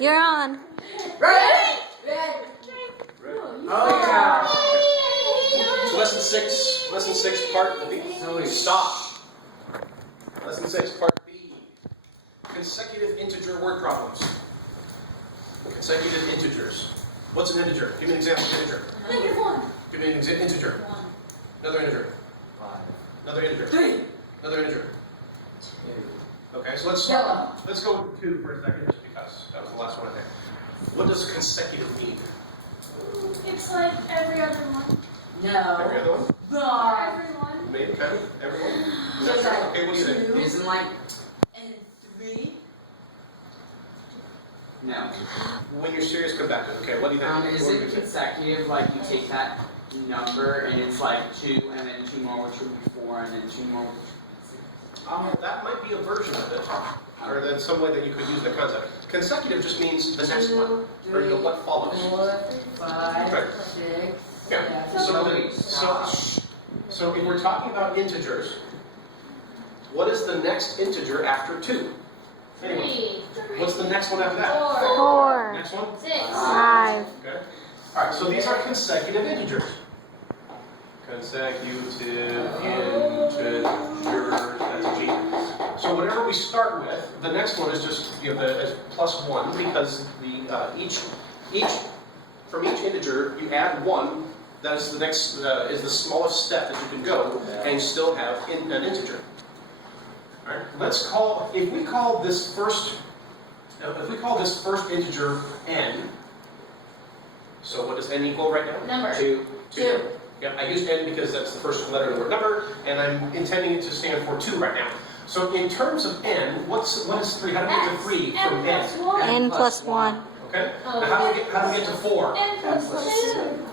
You're on. Ready? Oh yeah. So lesson six, part B. Stop. Lesson 6, part B. Consecutive integer word problems. Consecutive integers. What's an integer? Give me an example of an integer. -1. Give me an integer. 1. Another integer. 5. Another integer. 3. Another integer. 2. Okay, so let's go with 2 for a second, just because that was the last one I think. What does consecutive mean? It's like every other one. No. Every other one? Everyone. Maybe, kind of? Everyone? Is that It's true? like Okay, what do you think? 2 Isn't like and 3. no. When you're serious, come back to it. Okay, what do you think? Is What do it you think? consecutive? Like you take that number and it's like 2 and then 2 more, which would be 4, and then 2 more. That might be a version of it, or that's some way that you could use the concept. Consecutive just means the next one, or you know what follows. 4, 5, Right. 6, Yeah. 7. So if we're talking about integers, what is the next integer after 2? Anyone? 3. What's the next one after that? 4. 4. Next one? 6. 5. Okay. All right. So these are consecutive integers. Consecutive integers. That's a G. So whatever we start with, the next one is just as +1 because from each integer you add 1. That is the next is the smallest step that you can go and still have an integer. All right. If we call this first integer n. So what does n equal right now? Number. 2. 2. Yeah, I used n because that's the first letter of the word number, and I'm intending it to stand for 2 right now. So in terms of n, what is 3? How do we get to 3 from n? N plus 1. Okay. Now how do we get to 4? N plus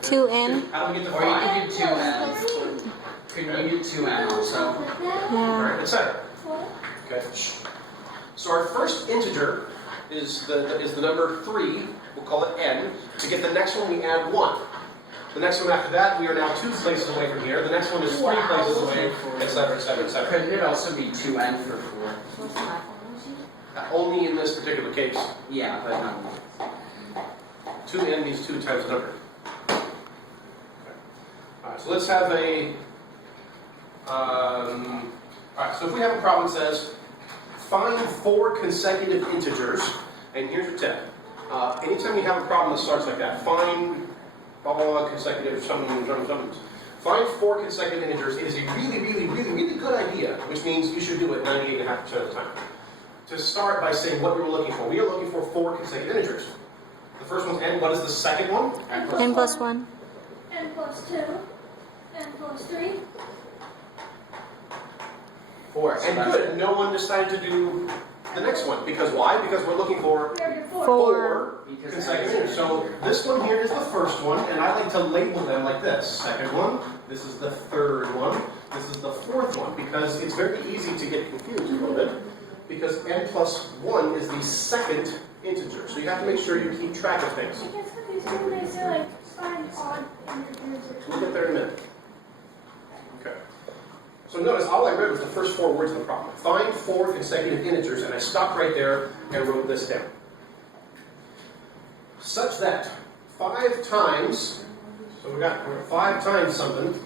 2. 2n. How do we get to Or you 5? could do 2n. Could you do 2n also? All Yeah. right, etc. Okay. So our first integer is the number 3. We'll call it n. To get the next one, we add 1. The next one after that, we are now 2 places away from here. The next one is 3 places away, etc., etc., etc. Couldn't it also be 2n for 4? Only in this particular case. Yeah, but not. 2n means 2 times the number. Okay. Alright, so let's have alright, so if we have a problem that says, find 4 consecutive integers, and here's your tip. Anytime you have a problem that starts like that, find blah, blah, blah, consecutive, something. Find 4 consecutive integers. It is a really, really, really, really good idea, which means you should do it 98.5% of the time. To start by saying what you're looking for. We are looking for 4 consecutive integers. The first one's n. What is the second one? N plus 1. N plus 2. N plus 3. 4. So And that's good, no one decided to do the next one. Because why? Because we're looking for We already did 4. 4. because consecutive integers. So this one here is the first one, and I like to label them like this. Second one, this is the third one, this is the fourth one, because it's very easy to get confused a little bit, because n plus 1 is the second integer. So you have to make sure you keep track of things. It gets confused when they say like find odd integers. We'll get there in a minute. Okay. So notice all I read was the first 4 words of the problem. Find 4 consecutive integers, and I stopped right there and wrote this down. Such that 5 times, so we're 5 times something,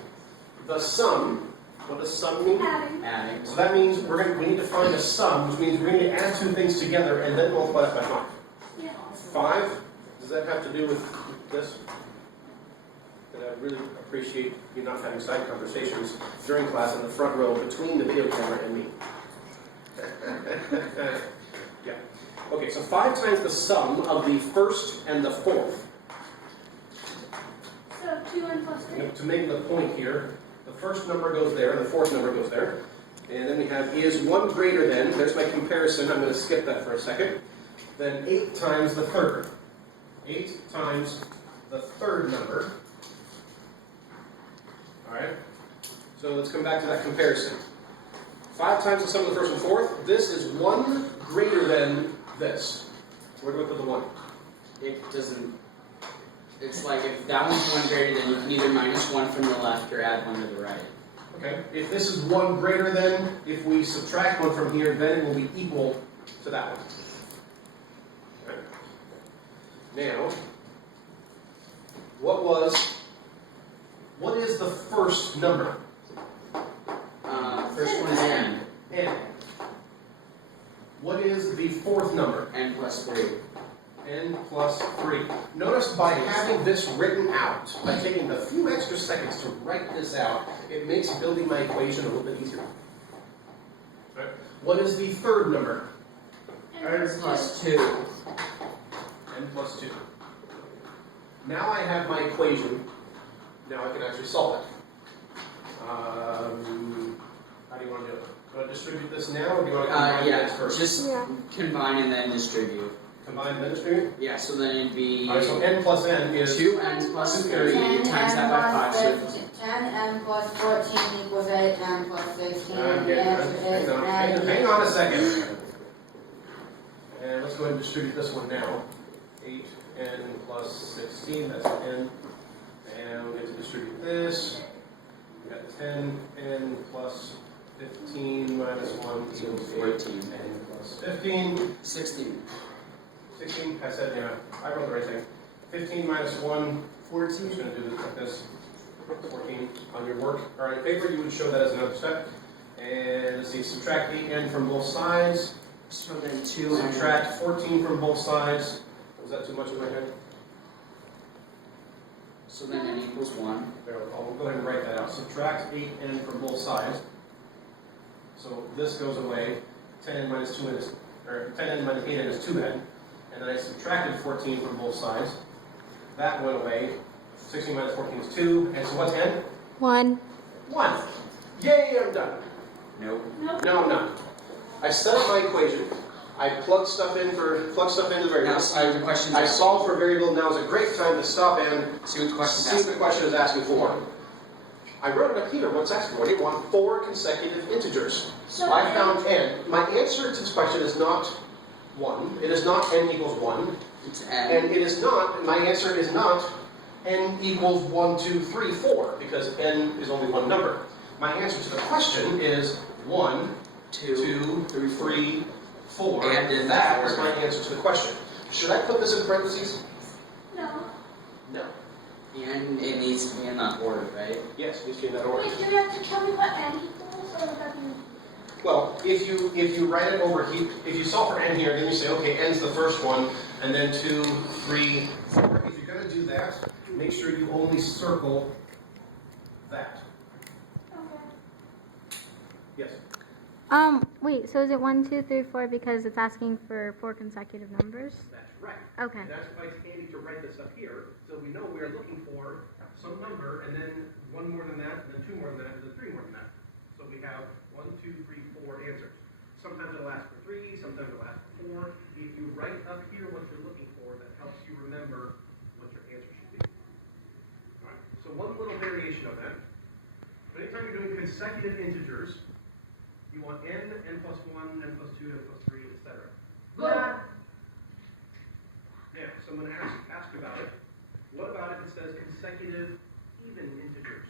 the sum, what does sum mean? Adding. adding. So that means we need to find a sum, which means we're going to add 2 things together and then multiply that by 5. Yeah. 5, does that have to do with this? And I really appreciate you not having side conversations during class in the front row between the video camera and me. Yeah. Okay, so 5 times the sum of the first and the fourth. So 2n plus 3. To make the point here, the first number goes there, and the fourth number goes there. And then we have is 1 greater than, there's my comparison, I'm going to skip that for a second, then 8 times the third. 8 times the third number. Alright? So let's come back to that comparison. 5 times the sum of the first and fourth. This is 1 greater than this. Where do we put the 1? It doesn't. It's like if that one's 1 greater than, you can either minus 1 from the left or add 1 to the right. Okay. If this is 1 greater than, if we subtract 1 from here, then it will be equal to that one. Okay. Now, what is the first number? First one is n. N. What is the fourth number? N plus 3. N plus 3. Notice by having this written out, by taking the few extra seconds to write this out, it makes building my equation a little bit easier. Right. What is the third number? N plus 2. N plus 2. Now I have my equation. Now I can actually solve it. How do you want to do it? Do you want to distribute this now, or do you want to combine this first? Just Yeah. combine and then distribute. Combine and then distribute? Yeah, so then it'd be Alright, so N plus N is 2n plus 3 times that by 5. So 10n plus 14 equals 8n plus 16. Hang on a second. And let's go ahead and distribute this one now. 8n plus 16, that's n. And we get to distribute this. We got 10n plus 15 minus 1 equals 14. 8n plus 15. 16. 16, I said, yeah, I wrote the right thing. 15 minus 1, 14. I'm just going to do this like this. 14 on your work. All right, paper, you would show that as another step. And let's see, subtract 8n from both sides. So then 2 and Subtract 14 from both sides. Was that too much in my head? So then n equals 1. There, I'll go ahead and write that out. Subtract 8n from both sides. So this goes away. 10n minus 2n is, or 10n minus 8n is 2n. And then I subtracted 14 from both sides. That went away. 16 minus 14 is 2. And so what's n? 1. 1. Yay, I'm done. Nope. Nope. No, I'm not. I set up my equation. I plug stuff into Now variables. see what the question's I asking. solve for a variable. Now is a great time to stop and See what the question's see what the asking. question is asking for. I wrote it up here. What's asking for? It wants 4 consecutive integers. So I found n. My answer to this question is not 1. It is not n equals 1. It's And n. it is not, my answer is not n equals 1, 2, 3, 4, because n is only one number. My answer to the question is 1, 2, 3, 4. And in that that is my answer to the question. Should I put this in parentheses? No. No. And it needs to be in that order, right? Yes, it needs to be in that order. Wait, do we have to tell me what n equals, or would that be? Well, if you write it over here, if you solve for n here, then you say, okay, n's the first one, and then 2, 3, 4. If you're going to do that, make sure you only circle that. Okay. Yes. Wait, so is it 1, 2, 3, 4 because it's asking for 4 consecutive numbers? That's right. Okay. And that's why it's handy to write this up here, so we know we are looking for some number, and then 1 more than that, and then 2 more than that, and then 3 more than that. So we have 1, 2, 3, 4 answers. Sometimes it'll ask for 3, sometimes it'll ask for 4. If you write up here what you're looking for, that helps you remember what your answer should be. All right, so one little variation of that. Anytime you're doing consecutive integers, you want n, n plus 1, n plus 2, n plus 3, etc. Good. Now, someone asked about it. What about if it says consecutive even integers?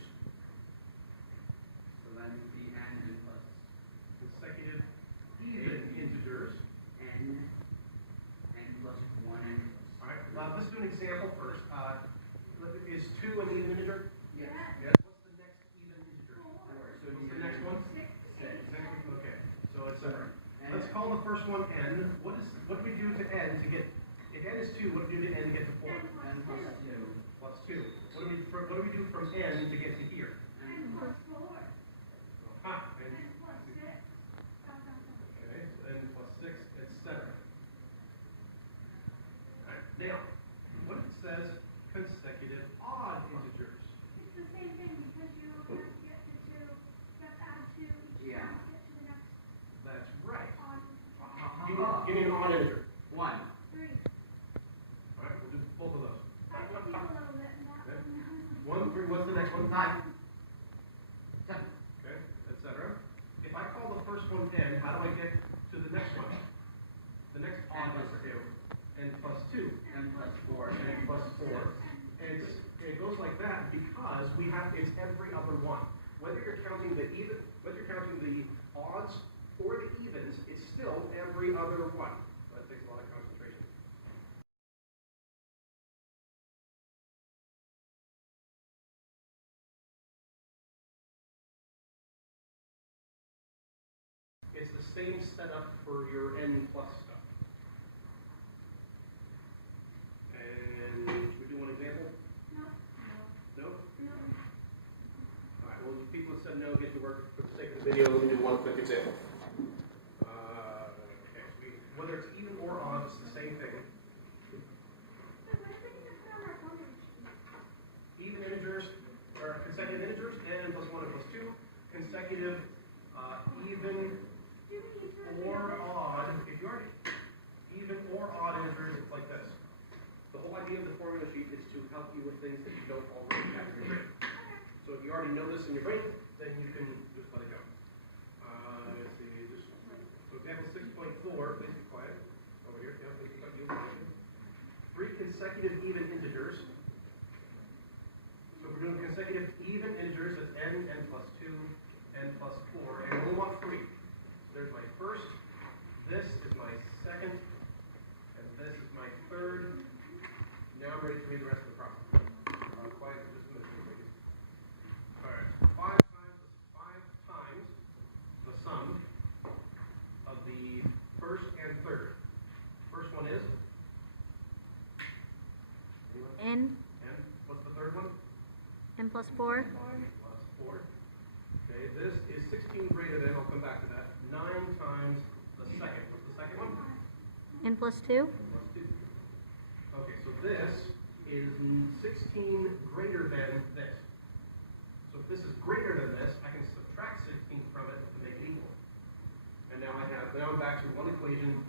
So then it'd be n plus Consecutive even integers. n plus 1 n All right, let's do an example first. Is 2 an even integer? Yeah. Yes. What's the next even integer? So what's the next one? 6. Okay, so it's let's call the first one n. What do we do to n to get? If n is 2, what do we do to n to get to 4? n plus 2. Plus 2. What do we do from n to get to here? N plus 4. Ah, N plus 6. okay, so n plus 6, etc. Alright, now, what if it says consecutive odd integers? It's the same thing because you don't have to get to 2. You have to add 2 each Yeah. time to get to the next That's right. odd. Give me an odd integer. 1. 3. Alright, we'll do both of those. I think a little bit in that Okay. one. 1, 3, what's the next one? 5. 7. Okay, etc. If I call the first one n, how do I get to the next one? The next odd number, n plus 2, n plus 4. n plus 4. And it goes like that because it's every other one. Whether you're counting the odds or the evens, it's still every other one. same setup for your n plus stuff. And should we do one example? No. No? No. All right, well, the people that said no get to work for the sake of the video. Let me do one quick example. Okay, whether it's even or odd, it's the same thing. Even integers, or consecutive integers, n plus 1 and plus 2. Consecutive, even or odd, if you already, even or odd integers, it's like this. The whole idea of the formula sheet is to help you with things that you don't already have in your brain. So if you already know this in your brain, then you can just let it go. Let's see, so example 6.4, please be quiet. Over here, yeah, please be quiet. 3 consecutive even integers. So we're doing consecutive even integers, that's n plus 2, n plus 4, and we want 3. So there's my first, this is my second, and this is my third. Now I'm ready to read the rest of the problem. Quiet for just a minute, please. Alright, 5 times the sum of the first and third. First one is? Anyone? N, And what's the third one? N plus 4, Plus 4. Okay, this is 16 greater than, I'll come back to that, 9 times the second. What's the second one? N plus 2, Plus 2. Okay, so this is 16 greater than this. So if this is greater than this, I can subtract 16 from it to make it equal. And now I'm back to one equation